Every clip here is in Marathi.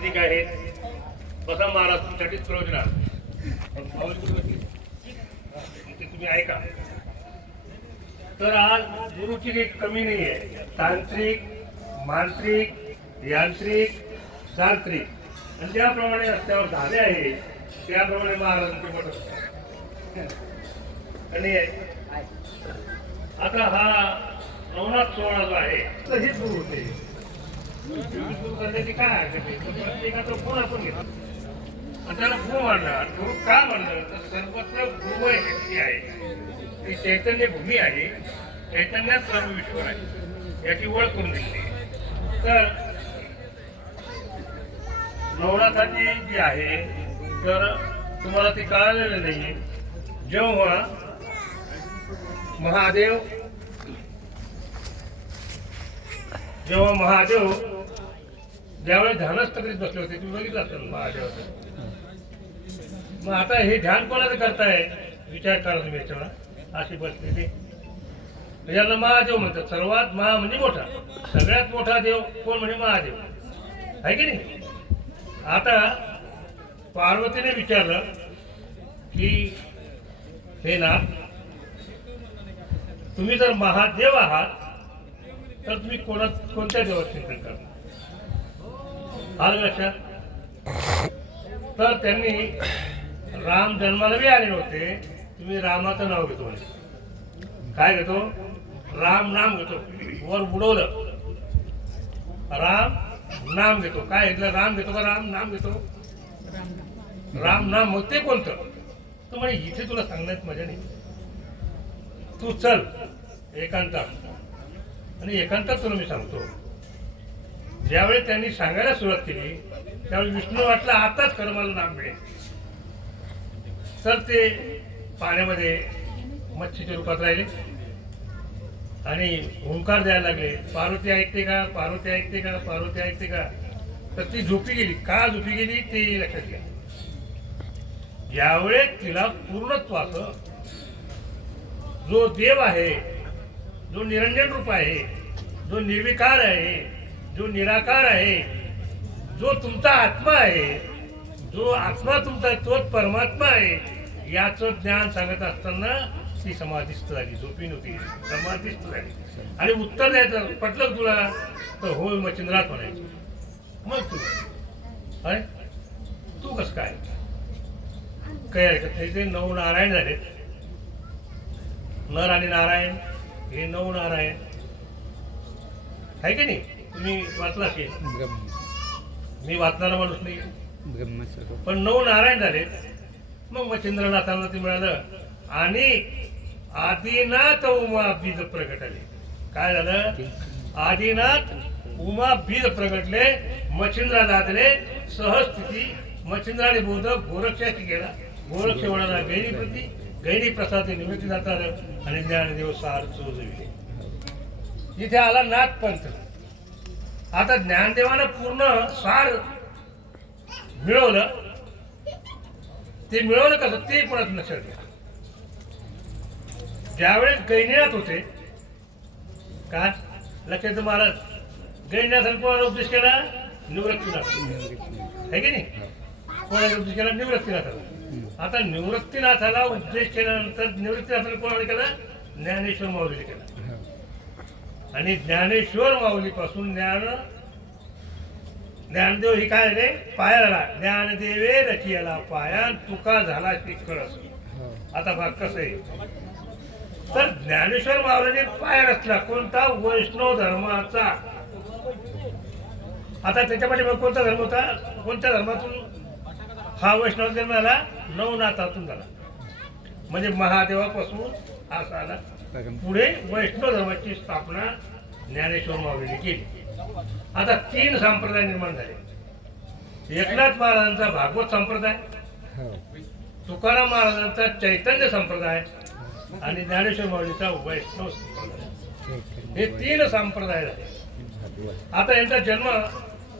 ठीक आहे. बसा महाराज तुमच्यासाठीच प्रयोजन आहे. ते तुम्ही ऐका. तर आज गुरुची काही कमी नाही आहे. तांत्रिक, मांत्रिक, यांत्रिक, तांत्रिक आणि ज्याप्रमाणे रस्त्यावर झाले आहे त्याप्रमाणे महाराजांचे मठ आणि आता हा नवनाथ सोहळा जो आहे तर हेच गुरु होते. गुरु करण्याची काय हरकत आहे? प्रत्येकाचा फोन आपण घेतो आणि त्याला गुरु मानला. गुरु का मानलं तर सर्वत्र गुरु शक्ती आहे. ती चैतन्य भूमी आहे. चैतन्यात सर्व विश्व आहे याची ओळख करून दिली. तर नवनाथाची जी आहे तर तुम्हाला ती कळालेलं नाही. जेव्हा महादेव ज्यावेळेस ध्यानस्थ करीत बसले होते तुम्ही बघितलं असेल महादेवाचं. मग आता हे ध्यान कोणाचं करताय विचार करा तुम्ही याच्यावर. अशी परिस्थिती याला महादेव म्हणतात. सर्वात महा म्हणजे मोठा. सगळ्यात मोठा देव कोण म्हणजे महादेव आहे की नाही. आता पार्वतीने विचारलं की हे नाथ तुम्ही जर महादेव आहात तर तुम्ही कोणत्या देवाचं चिंतन करता आलं लक्षात. तर त्यांनी राम जन्माला बी आले नव्हते. तुम्ही रामाचं नाव घेतो म्हणे. काय घेतो? राम नाम घेतो. वर बुडवलं राम नाम घेतो. काय घेतलं? राम घेतो का राम नाम घेतो? राम नाम. मग ते कोणतं? तर म्हणे इथे तुला सांगण्यात मजा नाही. तू चल एकांतात आणि एकांतात तुला मी सांगतो. ज्यावेळी त्यांनी सांगायला सुरुवात केली त्यावेळी विष्णू वाटला आताच खरं मला नाम मिळेल. तर ते पाण्यामध्ये मच्छीच्या रूपात राहिले आणि ओंकार द्यायला लागले. पार्वती ऐकते का? पार्वती ऐकते का? पार्वती ऐकते का? तर ती झोपी गेली. का झोपी गेली ते लक्षात घ्या. यावेळेस तिला पूर्णत्वाचं जो देव आहे, जो निरंजन रूप आहे, जो निर्विकार आहे, जो निराकार आहे, जो तुमचा आत्मा आहे, जो आत्मा तुमचा तोच परमात्मा आहे याचं ज्ञान सांगत असताना ती समाधीस्थ झाली. झोपी नव्हती, समाधीस्थ झाली. आणि उत्तर द्यायचं पटलं तुला तर होय मच्छिंद्रात म्हणायचं. मग तू कसं काय काही ऐकत नाही. ते नऊ नारायण झाले. नर आणि नारायण हे नऊ नारायण आहे की नाही. तुम्ही वाचला असेल. मी वाचणारा माणूस नाही पण नऊ नारायण झाले. मग मच्छिंद्रनाथांना ते मिळालं आणि आदिनाथ उमा बीज प्रगटले. काय झालं? आदिनाथ उमा बीज प्रगटले. मच्छिंद्रनाथले सहस्थिती मच्छिंद्राने बोध गोरक्षाची गेला. गोरक्ष वळाला गैरी प्रती गैरी प्रसाद निवृत्ती जातात आणि ज्ञानदेव सार चोजविले. इथे आला नाथ पंथ. आता ज्ञानदेवानं पूर्ण सार मिळवलं. ते मिळवलं कसं ते परत लक्षात घ्या. ज्यावेळेस गैनीनाथ होते काय लक्षात महाराज गैनीनाथाने कोणाला उपदेश केला? निवृत्तीनाथ आहे की नाही. कोणाला उपदेश केला? निवृत्तीनाथाला. आता निवृत्तीनाथाला उपदेश केल्यानंतर निवृत्तीनाथाने कोणाला केला? ज्ञानेश्वर माऊलीने केला. आणि ज्ञानेश्वर माऊलीपासून ज्ञानदेव ही काय रे पायाला ज्ञानदेवे रचियाला पाया तुका झाला शिखर. आता भाग कसं आहे तर ज्ञानेश्वर माऊलीने पाय रचला कोणता? वैष्णव धर्माचा. आता त्याच्यामध्ये मग कोणता धर्म होता? कोणत्या धर्मातून हा वैष्णव धर्म झाला? नवनाथातून झाला. म्हणजे महादेवापासून हा झाला. पुढे वैष्णव धर्माची स्थापना ज्ञानेश्वर माऊलीने केली. आता तीन संप्रदाय निर्माण झाले. एकनाथ महाराजांचा भागवत संप्रदाय, तुकाराम महाराजांचा चैतन्य संप्रदाय आणि ज्ञानेश्वर माऊलीचा वैष्णव संप्रदाय. हे तीन संप्रदाय झाले. आता यांचा जन्म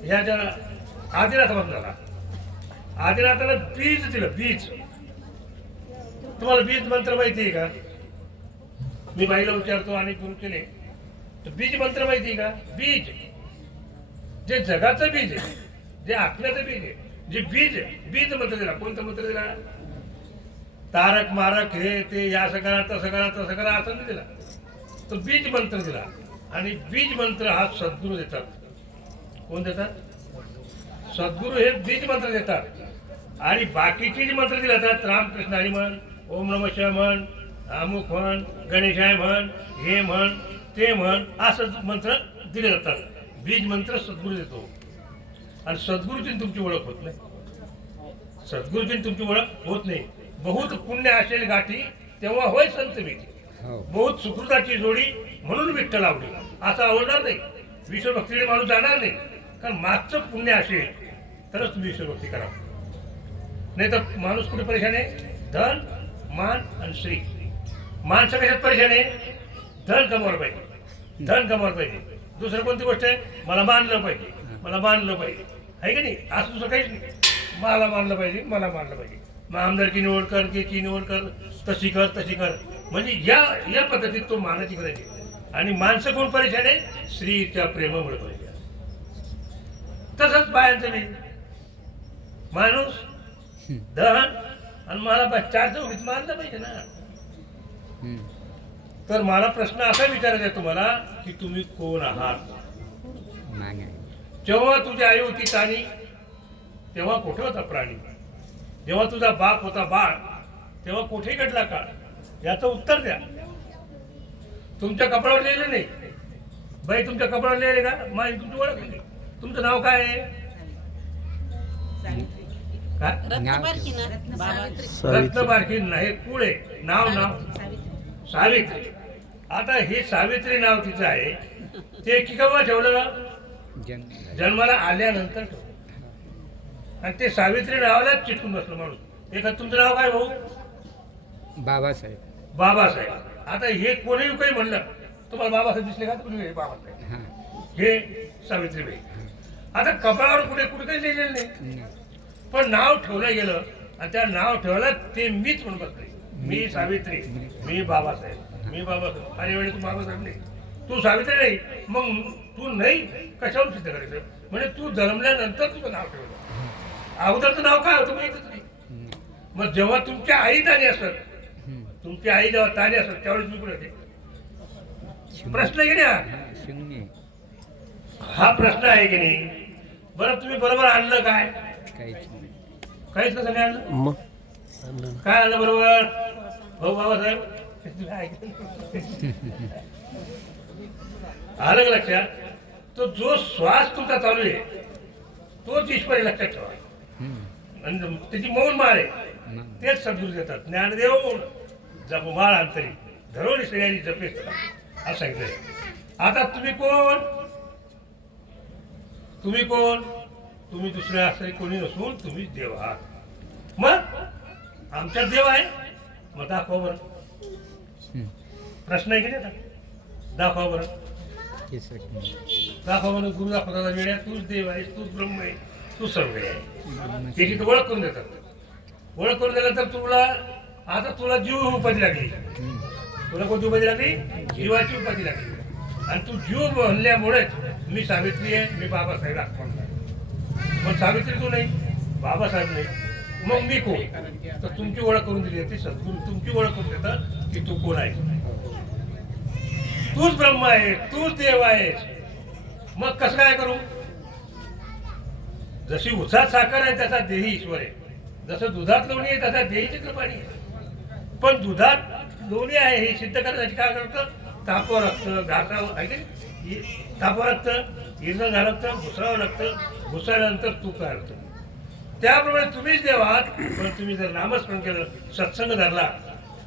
ह्या आदिनाथापासून झाला. आदिनाथाला बीज दिलं. बीज तुम्हाला बीज मंत्र माहिती आहे का? मी बाईला विचारतो आणि गुरु केले तर बीज मंत्र माहिती आहे का? बीज जे जगाचं बीज आहे, जे आत्म्याचं बीज आहे, जे बीज मंत्र दिला. कोणता मंत्र दिला? तारक मारक हे ते या असं करा तसं करा तसं करा असं नाही दिला. तो बीज मंत्र दिला. आणि बीज मंत्र हा सद्गुरू देतात. कोण देतात? सद्गुरू हे बीज मंत्र देतात. आणि बाकीचे जे मंत्र दिले जातात, रामकृष्ण हरी म्हण, ओम नमः शिवाय म्हण, अमुक म्हण, गणेशाय म्हण, हे म्हण ते म्हण, असं मंत्र दिले जातात. बीज मंत्र सद्गुरू देतो. आणि सद्गुरूची तुमची ओळख होत नाही. सद्गुरूची तुमची ओळख होत नाही. बहुत पुण्य असेल गाठी तेव्हा होय संत भेटी. बहुत सुकृताची जोडी म्हणून विठ्ठल आवडी. असं आवडणार नाही. विश्वभक्तीकडे माणूस जाणार नाही. कारण मागचं पुण्य असेल तरच तुम्ही विश्वभक्ती करा. नाही तर माणूस कुठे परेशान आहे? धन, मान आणि श्री. माणसं कशात परेशान आहे? धन कमवायला पाहिजे, धन कमवायला पाहिजे. दुसरं कोणती गोष्ट आहे? मला मानलं पाहिजे, मला मानलं पाहिजे, आहे की नाही? असं दुसरं काहीच नाही. मला मानलं पाहिजे, मला मानलं पाहिजे. मग आमदारकी निवड कर, की निवड कर, तशी कर तशी कर. म्हणजे या पद्धतीत तो मानाची करायची. आणि माणसं कोण परेशान आहे? श्रीच्या प्रेमामुळे पाहिजे. तसंच बायांचं नाही. माणूस धन आणि मला चार चौघीत मानलं पाहिजे ना. तर मला प्रश्न असा विचारायचा आहे तुम्हाला की तुम्ही कोण आहात? जेव्हा तुझी आई होती तानी तेव्हा कुठे होता प्राणी? जेव्हा तुझा बाप होता बाळ तेव्हा कुठे घडला काळ? याचं उत्तर द्या. तुमच्या कपड्यावर लिहिलं नाही. बाई तुमच्या कपड्यावर लिहिले का? माझी तुमची ओळख नाही. तुमचं नाव काय आहे? रत्नबारकी नाही, कुळे नाव सावित्री. आता हे सावित्री नाव तिचं आहे. ते केव्हा ठेवलं? जन्माला आल्यानंतर ठेवलं. आणि ते सावित्री नावालाच चिटकून बसलं माणूस. एका तुमचं नाव काय भाऊ? बाबासाहेब. बाबासाहेब. आता हे कोणीही काही म्हणलं तुम्हाला बाबासाहेब दिसले का? तुम्ही बाबासाहेब, हे सावित्रीबाई. आता कपाळावर कुठे काही लिहिलेलं नाही. पण नाव ठेवलं गेलं आणि त्या नाव ठेवलं ते मीच म्हणून बसले. मी सावित्री, मी बाबासाहेब, मी बाबासाहेब. अरे वेळी तू बाबासाहेब नाही, तू सावित्री नाही. मग तू नाही कशावर सिद्ध करायचं? म्हणजे तू जन्मल्यानंतर तुझं नाव ठेवलं. अगोदरचं नाव काय होतं माहितच नाही. मग जेव्हा तुमच्या आई ताणी असत, तुमची आई जेव्हा ताणी असत त्यावेळेस मी कुठे होते? प्रश्न आहे की नाही? हा प्रश्न आहे की नाही? बरं तुम्ही बरोबर आणलं काय? काहीच कसं नाही आणलं? काय आणलं बरोबर? भाऊ बाबासाहेब आलं का लक्षात? तो जो श्वास तुमचा चालू आहे तोच ईश्वरी लक्षात ठेवा. आणि त्याची मौन माळ आहे तेच सद्गुरू देतात. ज्ञानदेव मौन जप माळ अंतरी धरोणी सगळ्यांनी जपे असं सांगितलंय. आता तुम्ही कोण? तुम्ही कोण? तुम्ही दुसऱ्या असं कोणी नसून तुम्ही देव आहात. मग आमच्यात देव आहे. मग दाखवा बरं. प्रश्न आहे की नाही? दाखवा बरं, दाखवा बरं. गुरु दाखवतात वेळा तूच देव आहेस, तूच ब्रह्म आहे, तू सर्व आहे. त्याची तर ओळख करून देतात. ओळख करून दिल्यानंतर तुला जीव उपाधी लागली. तुला कोणती उपाधी लागली? जीवाची उपाधी लागली. आणि तू जीव म्हणल्यामुळेच मी सावित्री आहे, मी बाबासाहेब लागतो. मग सावित्री तू नाही, बाबासाहेब नाही, मग मी कोण? तर तुमची ओळख करून दिली जाते. सद्गुरू तुमची ओळख करून देतात की तू कोण आहे. तूच ब्रह्म आहे, तूच देव आहेस. मग कसं काय करू? जशी उसात साखर आहे तसा देही ईश्वर आहे. जसं दुधात लोणी आहे तसा देहीची कृपाणी आहे. पण दुधात लोणी आहे हे सिद्ध करण्यासाठी काय करतं? तापवावं लागतं, घासावं आहे की तापवावं लागतं, इरणं घालावं लागतं, घुसरावं लागतं. घुसळल्यानंतर तूप काढतं. त्याप्रमाणे तुम्हीच देव आहात. पण तुम्ही जर नामस्मरण केलं, सत्संग धरला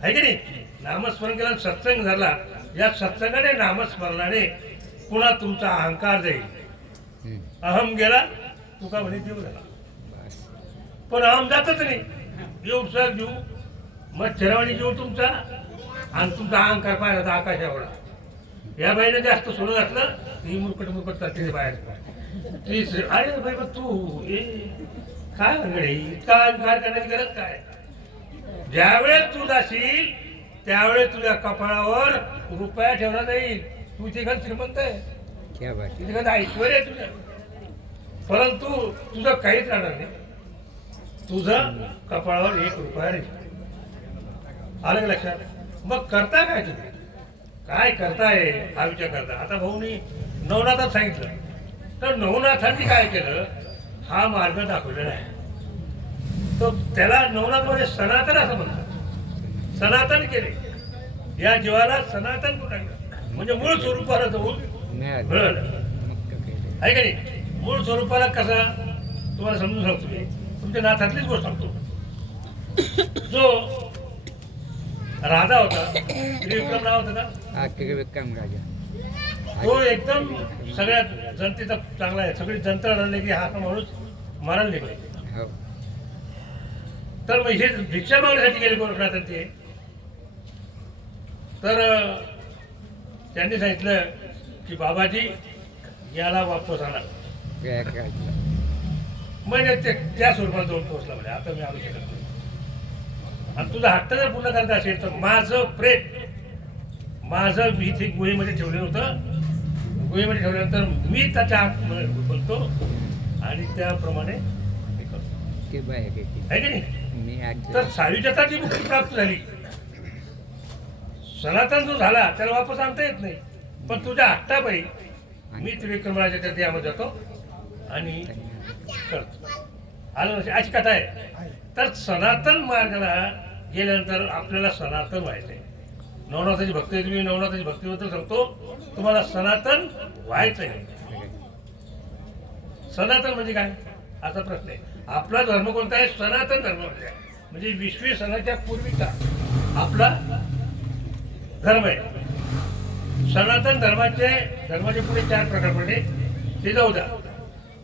आहे की नाही? नामस्मरण केलं, सत्संग धरला. या सत्संगाने नामस्मरणाने पुन्हा तुमचा अहंकार जाईल. अहम गेला तुका म्हणे देव झाला. पण अहम जातच नाही. एवढसा जीव मच्छरवाणी जीव तुमचा आणि तुमचा अहंकार पाहिला तर आकाशावर. या बाईने जास्त सोडून घातलं ही मुरकट चालते बाहेर. अरे बाई मग तू काय म्हणणे काय करण्याची गरज काय? ज्यावेळेस तू जाशील त्यावेळेस तुझ्या कपाळावर रुपया ठेवला जाईल. तू तिघं श्रीमंत आहे, तिघं ऐश्वर्य आहे तुझं. परंतु तुझं काहीच राहणार नाही. तुझं कपाळावर 1 रुपया राहील. आलं का लक्षात? मग करता काय तुम्ही? काय करताय हा विचार करता. आता भाऊनी नवनाथात सांगितलं, तर नवनाथांनी काय केलं, हा मार्ग दाखवलेला आहे. तो त्याला नवनाथमध्ये सनातन असं म्हणतात. सनातन केले, या जीवाला सनातन कुठं म्हणजे मूळ स्वरूपाला जाऊन मिळालं. आहे का नाही? मूळ स्वरूपाला कसा तुम्हाला समजून सांगतो मी, तुमच्या नाथातलीच गोष्ट सांगतो. जो राजा होता, त्रिविक्रम नाव होतं का? त्रिविक्रम राजा. तो एकदम सगळ्यात जनतेचा चांगला आहे. सगळी जनता रडली की हा माणूस मारायला निघाले. हो. तर मग हे भिक्षा मागण्यासाठी गेले गोरखनाथ ते. तर त्यांनी सांगितलं की बाबाजी याला वापस आणा. म्हणजे त्या स्वरूपात जाऊन पोहोचला म्हणजे आता मी आणू शकत नाही. आणि तुझा हट्ट जर पूर्ण करायचा असेल तर माझं प्रेत माझं इथे गुहेमध्ये ठेवलेलं होतं. गुहेमध्ये ठेवल्यानंतर मी त्याच्या आत बोलतो आणि त्याप्रमाणे हे करतो. आहे की नाही? तर सायुज्यताची मुक्ती प्राप्त झाली. सनातन जो झाला त्याला वापस आणता येत नाही. पण तुझ्या हट्टापायी मी त्रिविक्रमराजाच्या देहामध्ये जातो आणि करतो. आलं लक्षात? अशी कथा आहे. तर सनातन मार्गाला गेल्यानंतर आपल्याला सनातन व्हायचंय. नवनाथाची भक्ती, तुम्ही नवनाथाची भक्तीबद्दल सांगतो, तुम्हाला सनातन व्हायचंय. सनातन म्हणजे काय असा प्रश्न आहे. आपला धर्म कोणता आहे? सनातन धर्म म्हणजे 20वी सणाच्या पूर्वीचा आपला धर्म आहे. सनातन धर्माचे पुढे 4 प्रकार पडले. ते जाऊ द्या.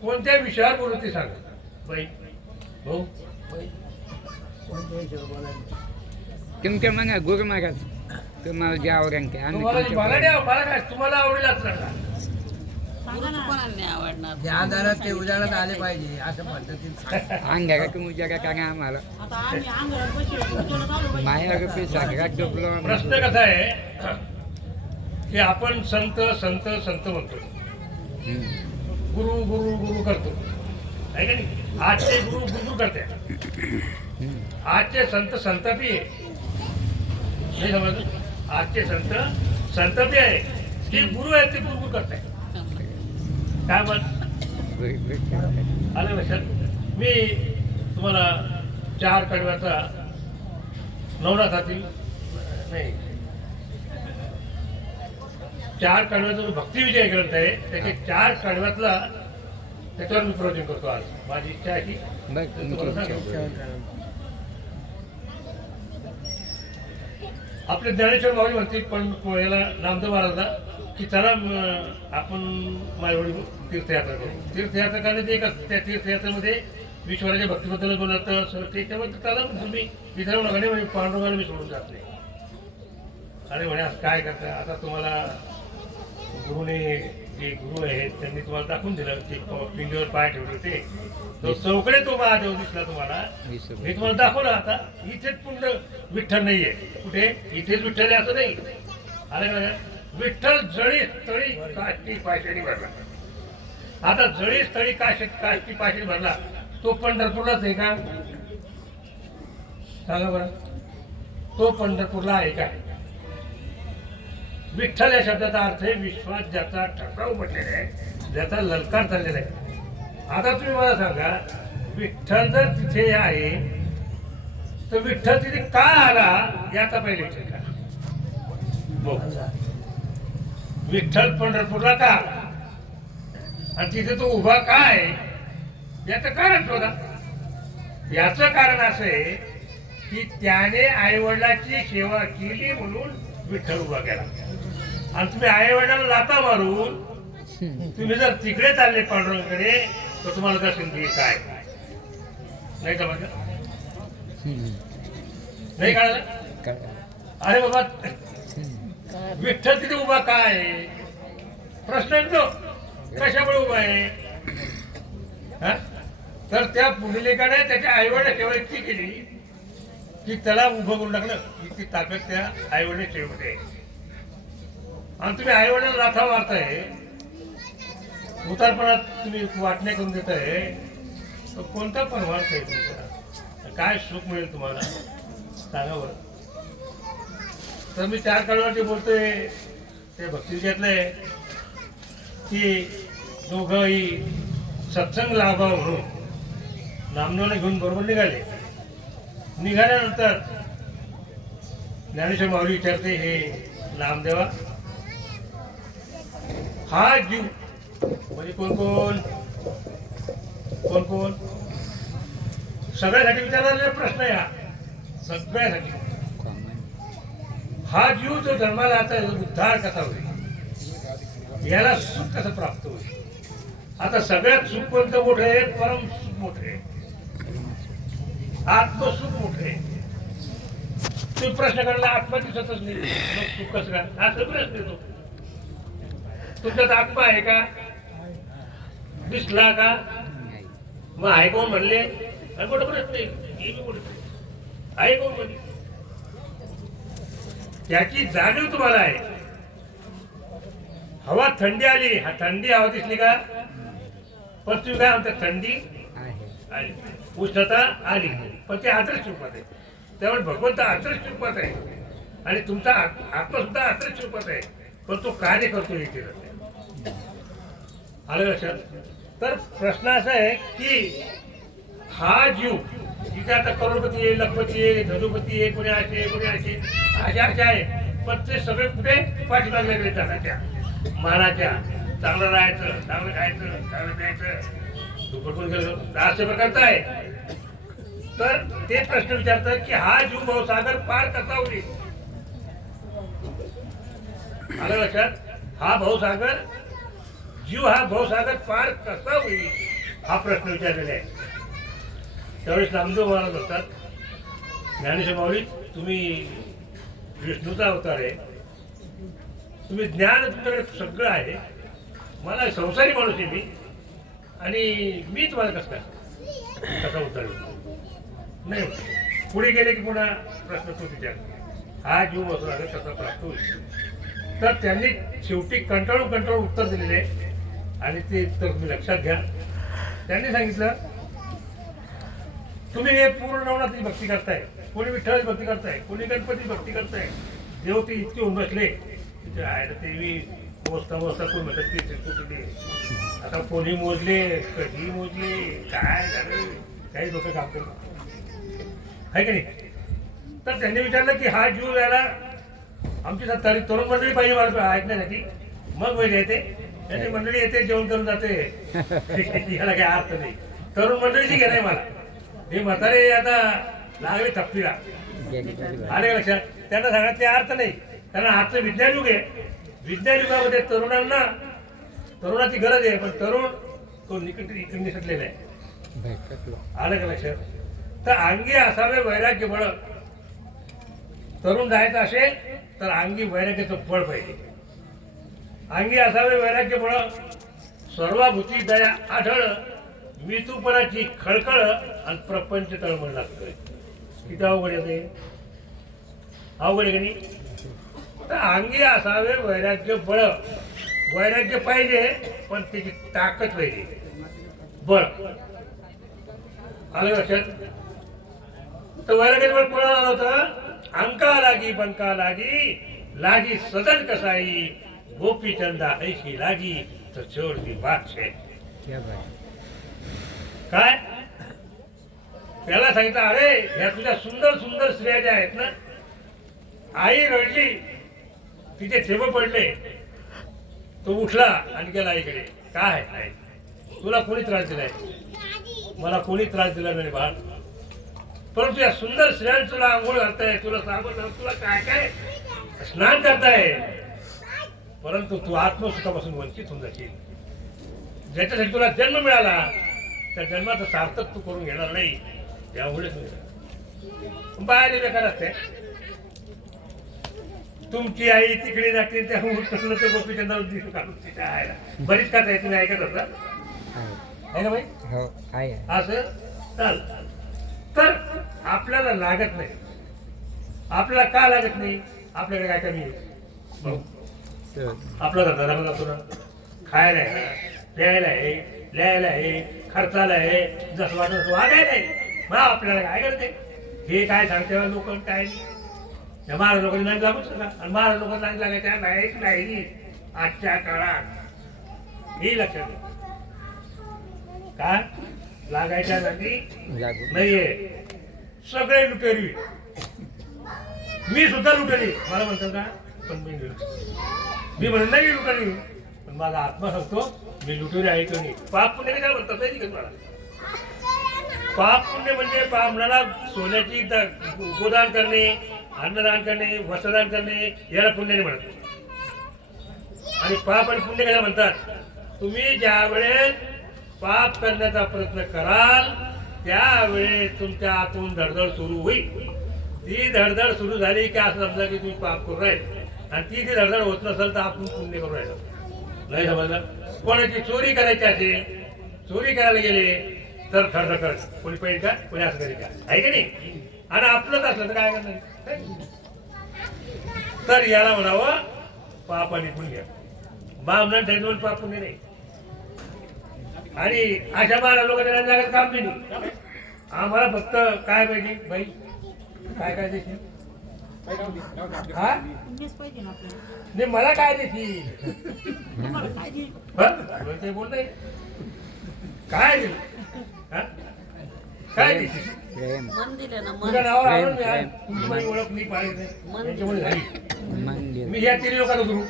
कोणत्या विषयावर बोलू ते सांगा बाई भाऊ. तुमच्या मना गुरु महाराज तुम्हाला जे आवडेल ते मला काय तुम्हाला आवडेल सांगा. ज्या दारात ते उजाडात आले पाहिजे अशा पद्धतीत अंगारा उजारा का आम्हाला माया रुपये सागरात झोपलो. प्रश्न कसा आहे की आपण संत संत संत म्हणतो, गुरु गुरु गुरु करतो, आहे का नाही? आजचे गुरु गुरु करते, आजचे संत संत बी आहे. नाही समजलं? आजचे संत संत बी आहे. जे गुरु आहेत ते गुरु गुरु करताय. काय मत आलं लक्षात? मी तुम्हाला 4 कडव्याचा नवनाथातील नाही 4 कडव्याचा जो भक्तिविजय ग्रंथ आहे त्याचे 4 कडव्यातला त्याच्यावर मी प्रवचन करतो आज. माझी इच्छा आहे की आपले ज्ञानेश्वर माऊली म्हणते पण याला नामदेव महाराजला की चला आपण मायवडी तीर्थयात्रा करू. तीर्थयात्रा करण्याची एकच त्या तीर्थयात्रेमध्ये ईश्वराच्या भक्तीबद्दल बोलत त्याच्याबद्दल त्याला तुम्ही विचारू नका. नाही म्हणजे पांडुरंगाला मी सोडून जात नाही. अरे म्हणे आज काय करता. आता तुम्हाला गुरुने जे गुरु आहेत त्यांनी तुम्हाला दाखवून दिलं की पिंडीवर पाय ठेवले होते. तो चौकडे तो महादेव दिसला तुम्हाला. मी तुम्हाला दाखवलं. आता इथेच पुन्हा विठ्ठल नाहीये. कुठे? इथेच विठ्ठल आहे असं नाही. अरे का विठ्ठल जळी स्थळी काष्टी पाषाणी भरला. आता जळी स्थळी काष्टी पाषाणी भरला तो पंढरपूरलाच आहे का? सांगा बरं. तो पंढरपूरला आहे का? विठ्ठल या शब्दाचा अर्थ आहे विश्वात ज्याचा ठसाव पडलेला आहे, ज्याचा ललकार चाललेला आहे. आता तुम्ही मला सांगा, विठ्ठल जर तिथे आहे तर विठ्ठल तिथे का आला याचा पहिले विचार करा. विठ्ठल पंढरपूरला का आणि तिथे तो उभा का आहे याचं कारण शोधा. याचं कारण असं आहे की त्याने आईवडिलाची सेवा केली म्हणून विठ्ठल उभा केला. आणि तुम्ही आईवडिलांना लाथा मारून तुम्ही जर तिकडे चालले पांडुरंगाकडे तर तुम्हाला दर्शन देईल काय? नाही समजलं? नाही कळलं? अरे बाबा विठ्ठल तिथे उभा काय? प्रश्न येतो कशामुळे उभा आहे? तर त्या पुंडलिकाने त्याच्या आईवडिला सेवा इतकी केली की त्याला उभं करून टाकलं. इतकी ताकद त्या आईवडिला सेवेमध्ये. आणि तुम्ही आईवडिला लाथा मारताय उतारपणात तुम्ही वाटण्या करून देताय, तर कोणता परमार्थ आहे तुमचा? काय सुख मिळेल तुम्हाला सांगा बरं. तर मी 4 काळावरती बोलतोय ते भक्तिविषयातले की दोघंही सत्संग लाभावा म्हणून नामदेवाला घेऊन बरोबर निघाल्यानंतर ज्ञानेश्वर माऊली विचारते, हे नामदेवा हा जीव म्हणजे कोण कोण कोण कोण सगळ्यासाठी विचारलेला प्रश्न आहे हा. सगळ्यासाठी हा जीव जो जन्माला आता उद्धार कसा होईल, याला सुख कसं प्राप्त होईल. आता सगळ्यात सुख कोणतं मोठं आहे? परम सुख मोठं आहे, आत्मसुख मोठं आहे. तुम्ही प्रश्न काढला आत्मा दिसतच नाही, मग सुख कसं काय? हा प्रश्न येतो. तुमच्यात आत्मा आहे का? दिसला का? मग आहे कोण म्हणले? मोठं प्रश्न आहे कोण म्हणले? त्याची जाणीव तुम्हाला आहे. हवा थंडी आली, हा थंडी हवा दिसली का? पण तुम्ही काय म्हणता? थंडी आली, उष्णता आली, पण ते आदर्श रूपात आहे. त्यामुळे भगवंत आदर्श रूपात आहे आणि तुमचा आत्मा सुद्धा आदर्श रूपात आहे, पण तो कार्य करतो हे केलं. आलं लक्षात? तर प्रश्न असा आहे की हा जीव जिथे आता करोडपती आहे, लखपती आहे, धनुपती आहे, कोणी असे अशा आहे, पण ते सगळे कुठे पाठीमागे लागले जाण्याच्या मानाच्या. चांगलं राहायचं, चांगलं खायचं, चांगलं प्यायचं, दुप्पट कोण गेलं अशा प्रकारचं आहे. तर ते प्रश्न विचारतात की हा जीव भावसागर पार कसा होईल. आलं लक्षात? हा भावसागर जीव हा भावसागर पार कसा होईल हा प्रश्न विचारलेला आहे. त्यावेळेस नामदेव महाराज म्हणतात, ज्ञानेश्वर माऊली तुम्ही विष्णूचा अवतार आहे, तुम्ही ज्ञान तुमच्याकडे सगळं आहे, मला संसारी माणूस आहे मी, आणि मी तुम्हाला कसा उत्तर नाही. पुढे गेले की पुन्हा प्रश्न तो विचार, हा जीव भावसागर कसा प्राप्त होईल. तर त्यांनी शेवटी कंटाळून उत्तर दिलेले आणि ते उत्तर तुम्ही लक्षात घ्या. त्यांनी सांगितलं, तुम्ही हे पूर्ण नवनाथाची भक्ती करताय, कोणी विठ्ठलाची भक्ती करताय, कोणी गणपती भक्ती करताय. देव ते इतके होऊन बसले देवी मोजता कोण म्हणतात ते. आता कोणी मोजले, कधी मोजले, काय झालं, काही लोक काम करतात आहे की नाही. तर त्यांनी विचारलं की हा जीव याला आमची तरुण मंडळी पाहिजे मला ऐकण्यासाठी, मग वेळ येते. त्यांची मंडळी येते, जेवण करून जाते, याला काही अर्थ नाही. तरुण मंडळीची घे नाही मला, हे म्हातारे आता लागले थप्पीला. आले लक्षात? त्यांना सांगण्यात काही अर्थ नाही, कारण आजचं विज्ञान युग आहे. विज्ञान युगामध्ये तरुणाची गरज आहे, पण तरुण तो इकडे निसटलेला आहे. आलं का लक्षात? तर अंगी असावे वैराग्य बळ. तरुण जायचं असेल तर अंगी वैराग्याचं बळ पाहिजे. अंगी असावे वैराग्य बळ, सर्वाभूती दया आढळ, मितूपणाची खळखळ आणि प्रपंच तळमळ लागतोय. किती अवघड येते, अवघड आहे की नाही. तर अंगी असावे वैराग्य बळ, वैराग्य पाहिजे पण त्याची ताकद पाहिजे, बळ. आलं लक्षात? तर वैराग्य बळ कोणाला आलं होतं? अंका लागी बंका लागी सदन कसाई, गोपीचंदा ऐशी लागी तर चोरली बादशे. काय त्याला सांगितलं, अरे ह्या तुझ्या सुंदर सुंदर स्त्रिया ज्या आहेत ना, आई रडली, तिचे थेंब पडले, तो उठला आणि गेला आईकडे. काय आई, तुला कोणी त्रास दिलाय? मला कोणी त्रास दिला नाही बाळ, परंतु या सुंदर स्त्रियांना तुला आंघोळ घालताय, तुला साबण, तुला काय काय स्नान करताय, परंतु तू आत्मसुखापासून वंचित होऊन जाशील. ज्याच्यासाठी तुला जन्म मिळाला त्या जन्माचं सार्थक तू करून घेणार नाही. यामुळेच बाहेर बेकार असते. तुमची आई तिकडे जाते, त्या कसलं ते गोपीचंद्रावर दिसून काढून तिथे आहे. बरीच कथा आहे, तुम्ही ऐकत असता आहे ना भाई? असं चाल. तर आपल्याला लागत नाही. आपल्याला का लागत नाही? आपल्याकडे काय कमी आहे? आपला धंदा जातो ना, खायला आहे ना, प्यायला आहे, लिहायला आहे, खर्चाला आहे, जसं वाटत तसं वागायला आहे. मग आपल्याला काय करते हे काय सांगते लोक काय नाही. त्या महाराज लोकांनी नाही लागूच नका. आणि महाराज लोक नाही लागायच्या नाही आजच्या काळात हे लक्षात घ्या. काय लागायच्या नाही नाहीये. सगळे लुटेरी, मी सुद्धा लुटेरी. मला म्हणतात का पण मी म्हणत नाही लुटेरी, पण माझा आत्मा सांगतो मी लुटेरी आहे की नाही. पाप पुण्य काय म्हणतात नाही का मला. पाप पुण्य म्हणजे ब्राह्मणाला सोन्याची गोदान करणे, अन्नदान करणे, वस्त्रदान करणे याला पुण्याने म्हणतात. आणि पाप आणि पुण्य काय म्हणतात. तुम्ही ज्या वेळेस पाप करण्याचा प्रयत्न कराल त्यावेळेस तुमच्या आतून धडधड सुरू होईल. ती धडधड सुरू झाली की असं समजा की तुम्ही पाप करू राहिले. आणि ती धडधड होत नसेल तर आपण पुण्य करू राहिलो. नाही समजलं. कोणाची चोरी करायची असेल, चोरी करायला गेले तर धडधड कोणी पाहिजे का, कोणी असं करेल का, आहे की नाही. आणि आपलंच असलं तर काय करणार. तर याला म्हणावं पाप आणि पुण्य. ब्राह्मण ठेवून पाप पुण्य नाही. आणि अशा बारा लोकांच्या जागेत काम नाही. आम्हाला फक्त काय पाहिजे बाई, काय काय देशील हा नाही मला काय देशील ते बोल नाही काय देईल काय देशील. तुझ्या नावावर आवडून तुमची माझी ओळख नाही पाहिजे त्याच्यामुळे झाली. मी या तिन्ही लोकांना गुरु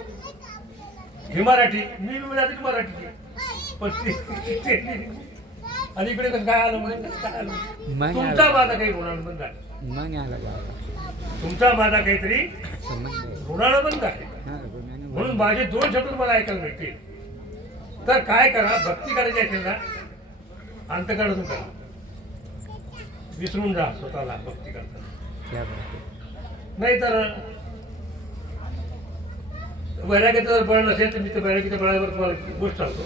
हे मराठी, मी मराठी पण आणि इकडे कसं काय आलं काय आलं. तुमचा माझा काही ऋणानं बंद आहे. तुमचा माझा काहीतरी ऋणानं बंद आहे. म्हणून माझे 2 शब्द मला ऐकायला भेटतील. तर काय करा, भक्ती करायची असेल ना अंतकरणातून करा. विसरून जा स्वतःला भक्ती करताना. नाही तर वैराग्याचं जर बळ नसेल तर मी तर वैराग्याच्या बळावर तुम्हाला गोष्ट सांगतो.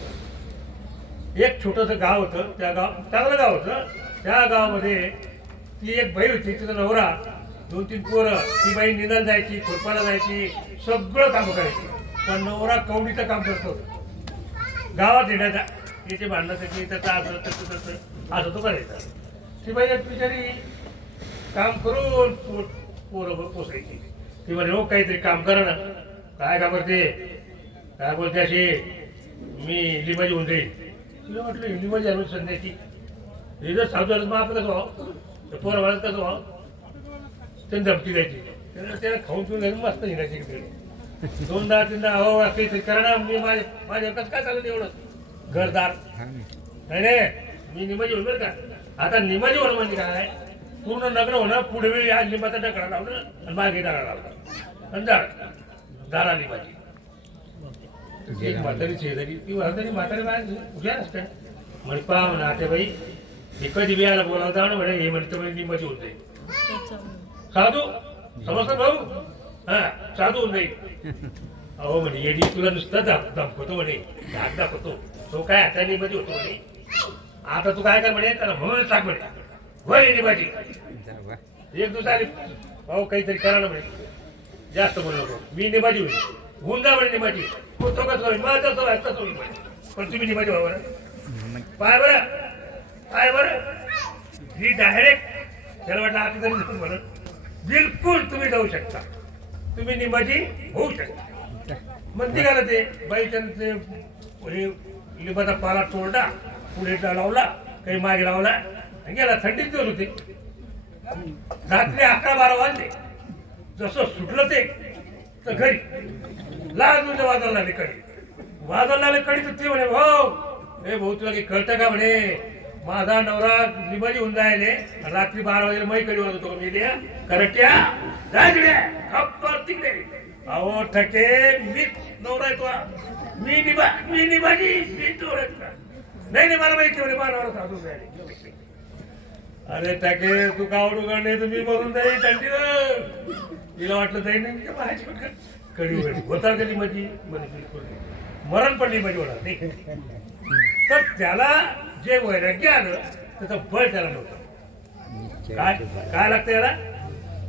एक छोटंसं गाव होतं. त्या चांगलं गाव होतं. त्या गावामध्ये ती एक बाई होती. तिचा नवरा, 2-3 पोरं. ती बाई निदान जायची, खुरपाला जायची, सगळं काम करायची. पण नवरा कवडीचं काम करतो. गावात येण्याचा तिथे भांडणाचं की त्याचं असं तसं तसं असं तो करायचा. ती बाई एक बिचारी काम करून पोरं पोसायची. ती म्हणे हो काहीतरी काम करा ना. काय काम करते, काय बोलते अशी, मी लिंबाची होऊन जाईल. तुला म्हटलं लिंबाची आणून संध्याची हे जर साधू झालं मग आपलं कसं व्हावं, पोरं वाळत कसं व्हावं. त्यांनी धमकी द्यायची. त्याला खाऊन पिऊन घालून मस्त हिंडायची तिकडे. 2-3दा हो काहीतरी करा ना. मी माझ्या कसं काय चालत एवढं घरदार नाही रे. मी निमाजी होईल बरं का. आता निमाजी होणं म्हणजे काय, पूर्ण नग्न होणं. पुढे आज लिंबाचा डकडा लावणं आणि मागे दारा लावणं आणि दारा लिंबाची. एक म्हातारी शेजारी ती म्हातारी बाहेर उद्या असते म्हणे पहा म्हणा आता बाई हे कधी बियाला बोलावं जाणं म्हणे. हे म्हणते म्हणे लिंबाची होत जाईल. साधू समजतात भाऊ, हा साधू होऊन जाईल. अहो म्हणे येडी तुला नुसतं धमकतो म्हणे, धाक दाखवतो. तो काय आता लिंबाची होतो म्हणे. आता तू काय कर म्हणे त्याला म्हणून टाक म्हणे होय लिंबाची. एक दिवस आली भाऊ काहीतरी करा ना म्हणे. जास्त बोलू नको, मी निभाजी होईल. होऊन जा म्हणे निभाजी. तो कसं होईल माझा तो तसं होईल म्हणे. पण तुम्ही निभाजी व्हा बरं. पाय बरं पाय बरं. ही डायरेक्ट त्याला वाटलं आता तरी म्हणत बिलकुल तुम्ही जाऊ शकता, तुम्ही निभाजी होऊ शकता. मग निघालं ते बाई त्यांचे लिंबाचा पाला तोडला, पुढे लावला, काही मागे लावला गेला. थंडीत दिवस होते. रात्री 11-12 वाजले. जसं सुटलं ते तर घरी लाज म्हणजे वाजायला लागले कडी. वाजायला लागले कडी तर ते म्हणे भाऊ हे भाऊ तुला काही कळतं का म्हणे. माझा नवरा लिंबाजी होऊन जायले रात्री 12 वाजेला मै कडी वाजवतो मी द्या करट्या जायकडे खप्पर तिकडे. अहो ठके मी नवरा येतो मी निभाजी मी तोडत नाही मला माहिती म्हणे मला नवरा साधून जायले. अरे टके तू कावडू करणे तुम्ही मरून जाईल थंडीनं. तिला वाटलं जाईल नाही माझी कडी वगैरे होता कधी माझी बिलकुल मरण पडली माझी होणार नाही. तर त्याला जे वैराग्य आलं त्याचं बळ त्याला नव्हतं. काय लागतं याला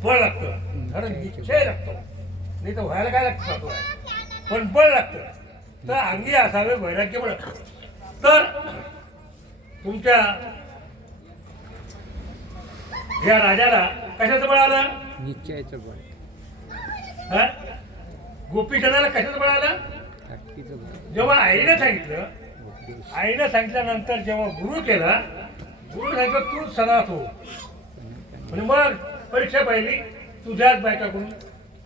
बळ लागतं. कारण निश्चय लागतो. नाही तर व्हायला काय लागतं पण बळ लागतं. तर अंगी असावे वैराग्य बळ. तर तुमच्या या राजाला कशाचं बळ आलं? निश्चयाचं बळ, हा? गोपीचंदाला कशाचं बळ आलं? ताकदीचं बळ, जेव्हा आईने सांगितलं, उपदेश, आईने सांगितल्यानंतर जेव्हा गुरु केला, गुरु सांगितलं तू सनात हो. म्हणजे मग परीक्षा पाहिली, तुझ्याच बायकाकडून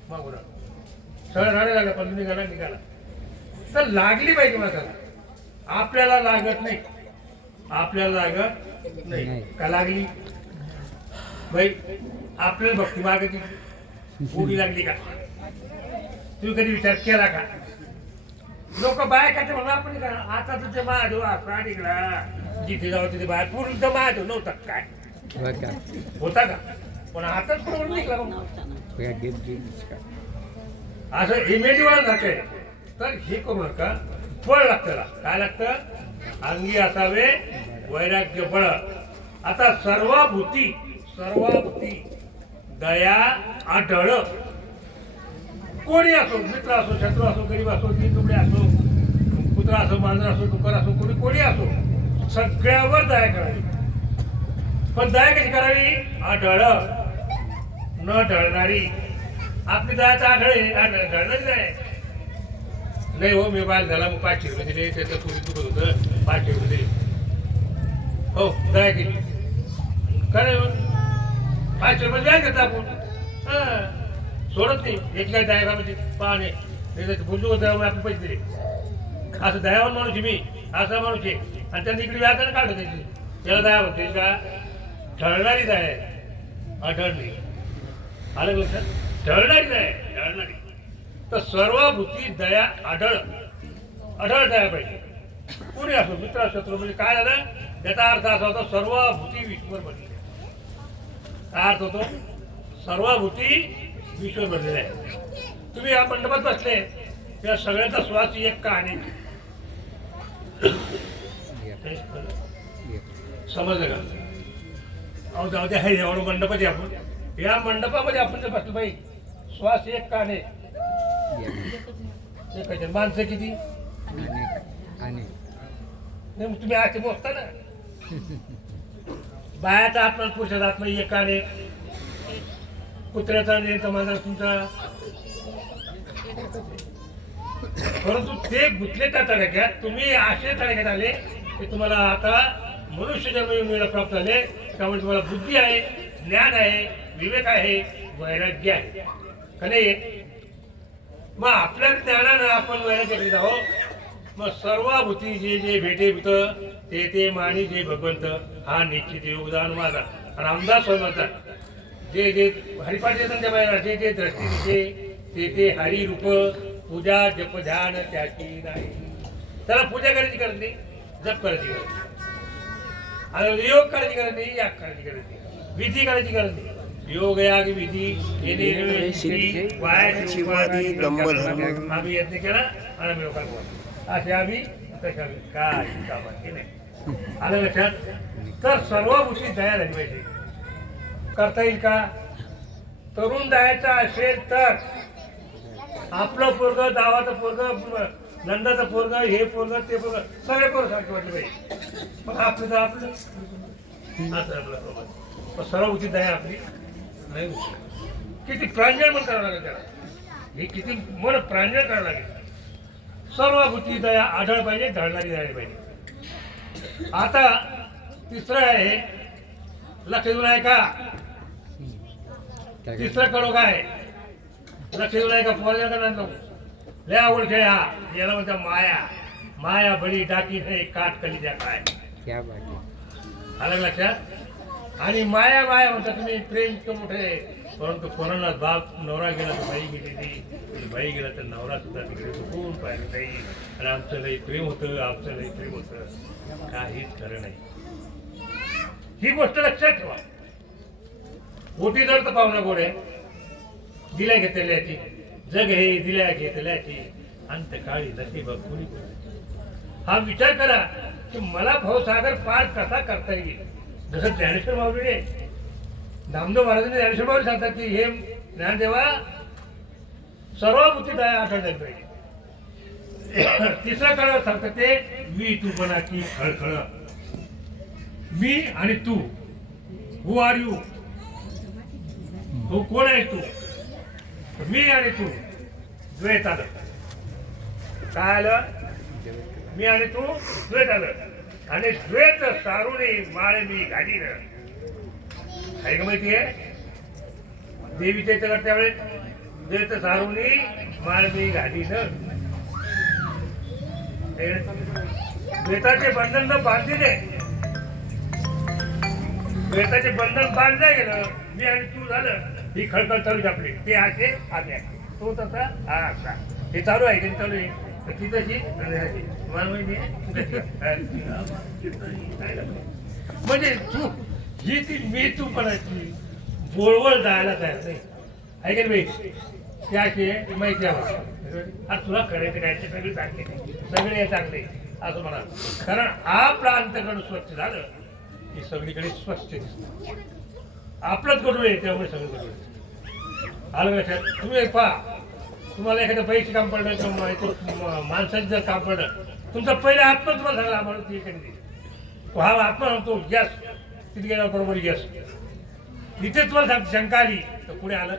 मागू लागला. सगळं राहायला लागला, पण निघाला तर लागली पाहिजे माणसाला. आपल्याला लागत नाही, आपल्याला लागत नाही. का लागली बाई? आपल्याला भक्ती मागायची गोडी लागली का? तुम्ही कधी विचार केला का? लोक बाय करते म्हणून आपण करा. आता तुझे महादेव असा निघला, जिथे जाऊ तिथे बाय पूर्ण तर महादेव नव्हता काय बघा, होता का? पण आताच प्रमाण निघला मग. बघा, देवदेवीच का. असं इमेजिवर जाते तर हे करू नका. फळ लागतं त्याला. काय लागतं? अंगी असावे वैराग्य बळ. आता सर्वभूती दया आढळ. कोणी असो, मित्र असो, शत्रू असो, गरीब असो, तीन तुकडे असो, कुत्रा असो, मांजर असो, डुकर असो, कोणी असो, सगळ्यावर दया करावी. पण दया कशी करावी? आढळ, न ढळणारी. आपली दया तर आढळे, ढळणारी दया नाही. हो, मी बाल झाला, मग 500 रुपये दिले, त्याचं पूर्वी चुकत होतं, 500 रुपये दिले. हो, दया केली काय? 500 रुपये द्या घेता आपण, सोडत नाही. एक काय दया म्हणजे पाहणे बुजू होतं, आपण पैसे दिले. असं दयावान माणूस आहे मी, असा माणूस आहे. आणि त्यांनी इकडे व्याजाने काढलं त्याची, त्याला दया होते का? ढळणारी दया आहे, आढळ नाही. आलं लक्षात? ढळणारी दया आहे, ढळणारी. तर सर्वभूती दया आढळ दया पाहिजे. कोणी असो, मित्र शत्रू, म्हणजे काय झालं? त्याचा अर्थ असा होता सर्वभूती विश्वर बनले. काय अर्थ होतो? सर्वभूती विश्वर बनलेले आहे. तुम्ही या मंडपात बसले, त्या सगळ्यांचा श्वास एक का आणि समजलं का? अहो जाऊ द्या, एवढं मंडपात आहे आपण. या मंडपामध्ये आपण जर बसलं बाई, श्वास एक का आणि माणसं किती? नाही, तुम्ही असे बोलता ना. बायाचा आत्मा, पुरुषाचा आत्मा एकाने, कुत्र्याचा नेमचा माझा तुमचा. परंतु ते गुंतले त्या तडाख्यात. तुम्ही असे तडाख्यात आले की तुम्हाला आता मनुष्य जन्म प्राप्त झाले. त्यामुळे तुम्हाला बुद्धी आहे, ज्ञान आहे, विवेक आहे, वैराग्य आहे का नाही? मग आपल्या ज्ञानानं आपण वैराग्याकडे जावं. मग सर्वभूती जे भेटे होतं ते मानी जे भगवंत, हा निश्चित योगदान माझा. रामदास स्वामी म्हणतात, जे हरिपाठ देतात त्या बाहेर, जे दृष्टी दिसे ते हरिरूप, पूजा जप ध्यान त्याची नाही. त्याला पूजा करायची गरज नाही, जप करायची गरज नाही, आणि योग करायची गरज नाही, याग करायची गरज नाही, विधी करायची गरज नाही. योग याग विधी आम्ही यत्न केला आणि आम्ही लोकांना बोलतो. असे आम्ही तसे आम्ही काय कामात केले. आलं लक्षात? तर सर्वभूती दया झाली पाहिजे. करता येईल का? तरुण दयाचा असेल तर आपलं पोरग, गावाचं पोरग, नंदाचं पोरग, हे पोरग, ते पोरग, सगळे पोरग सारखे वाटले पाहिजे. मग आपलं तर आपलं असं आपलं सोबत. सर्वभूती दया आपली नाही. किती प्रांजळ मन करावं लागेल त्याला, हे किती मन प्रांजळ करावं लागेल. सर्वभूती दया आढळ पाहिजे, ढळणारी दया पाहिजे. आता तिसरं आहे, लक्ष देऊन आहे का? तिसरं कडो काय? लक्ष देऊन आहे का? पोरगा का नाही? लय आवड खेळ हा. याला म्हणता माया बळी टाकी नाही, काट कली द्या काय. आलं लक्षात? आणि माया म्हणता तुम्ही. प्रेम इतकं मोठं आहे, परंतु कोणाला बाप नवरा गेला तर बाई गेली, बाई गेला तर नवरा सुद्धा तिकडे दुखून पाहिलं नाही. आणि आमचं लई प्रेम होतं, आमचं लई प्रेम होतं, काहीच खरं नाही. ही गोष्ट लक्षात ठेवा. मोठी जर तर पाहुणा गोड आहे, दिल्या घेतल्याची जग हे दिल्या घेतल्याची अंतकाळी नशीब कुणी. हा विचार करा की मला भवसागर पार कसा करता येईल. जसं ज्ञानेश्वर माऊली, नामदेव महाराजांनी ज्ञानेश्वर माऊली सांगतात की हे ज्ञानदेवा सर्वभूती दया आढळली पाहिजे. तिसरं कळलं सांगतं ते मी तू बना की खळखळ. मी आणि तू. हु आर यू? तू कोण आहे तू? मी आणि तू द्वैत आलं. काय आलं? मी आणि तू द्वैत आलं. आणि द्वैत सारुणी माळे मी घालीन. आहे का माहितीये देवीच्या इथं त्यावेळेस द्वैत सारुणी माळ मी घालीन. द्वैताचे बंधन न बांधले. द्वैताचे बंधन बांधलं गेलं. मी आणि तू झालं ही खळखळ चालू आपली. ते असे आले तो तसा हा असा. हे चालू आहे की चालू आहे ती तशी म्हणजे तू ही ती मी तू पणाची बोळवळ जायला तयार नाही आहे की नाही. त्याचे माहिती आहे आज तुला करायचं काय ते सगळे चांगले सगळे चांगले असं म्हणा. कारण आपलं अंतकरण स्वच्छ झालं की सगळीकडे स्वच्छ दिसतं. आपलंच गडूळ आहे त्यामुळे सगळं गडूळ आहे. आलं लक्षात. तुम्ही पहा तुम्हाला एखादं पैसे काम पडलं किंवा माणसाचं जर काम पडलं तुमचा पहिले आत्मा तुम्हाला सांगला आम्हाला ती एखादी हा आत्मा सांगतो यस तिथे गेला बरोबर यस. इथे तुम्हाला सांगतो शंका आली तर पुढे आलं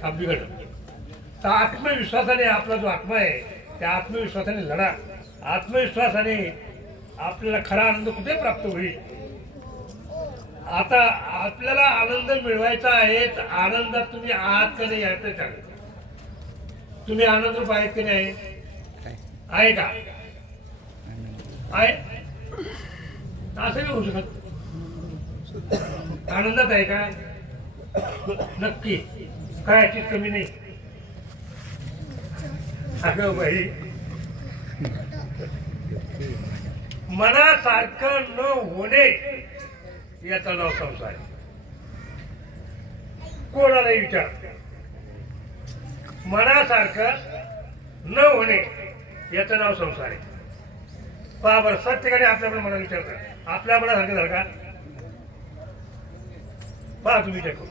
काम बिघडलं. तर आत्मविश्वासाने आपला जो आत्मा आहे त्या आत्मविश्वासाने लढा. आत्मविश्वासाने आपल्याला खरा आनंद कुठे प्राप्त होईल. आता आपल्याला आनंद मिळवायचा आहे तर आनंदात तुम्ही आहात का नाही याचं सांगा. तुम्ही आनंद रूप आहेत की नाही? आहे का? आहे असं नाही होऊ शकत. आनंदात आहे का? नक्की काय याची कमी नाही. अगं बाई मनासारखं न होणे याचं नाव संसार. कोणालाही विचार मनासारखं न होणे याचं नाव संसार आहे. पहा बरं प्रत्येकाने आपल्याकडे मनात विचार करा. आपल्या मनासारखं झालं का? पहा तुम्ही विचार करू.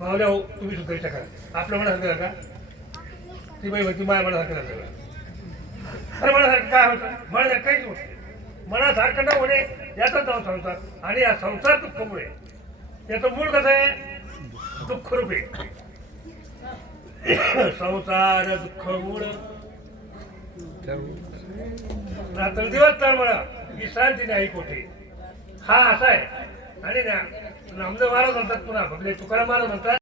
मावल्या हो तुम्ही सुद्धा विचार करा. आपल्या मनासारखं झालं का? ती बाई म्हणते माझ्या मनासारखं झालं का? अरे मनासारखं काय होतं? मनासारखं काहीच होत. मनासारखं न होणे याचं नाव संसार. आणि या संसार दुःखमुळे याचं मूळ कसं आहे? दुःख रूपे संसार दुःख मूळ. रात्र दिवस तळमळा विश्रांती नाही कोठे. हा असा आहे. आणि ना नामदेव महाराज म्हणतात पुन्हा भगले तुकाराम महाराज म्हणतात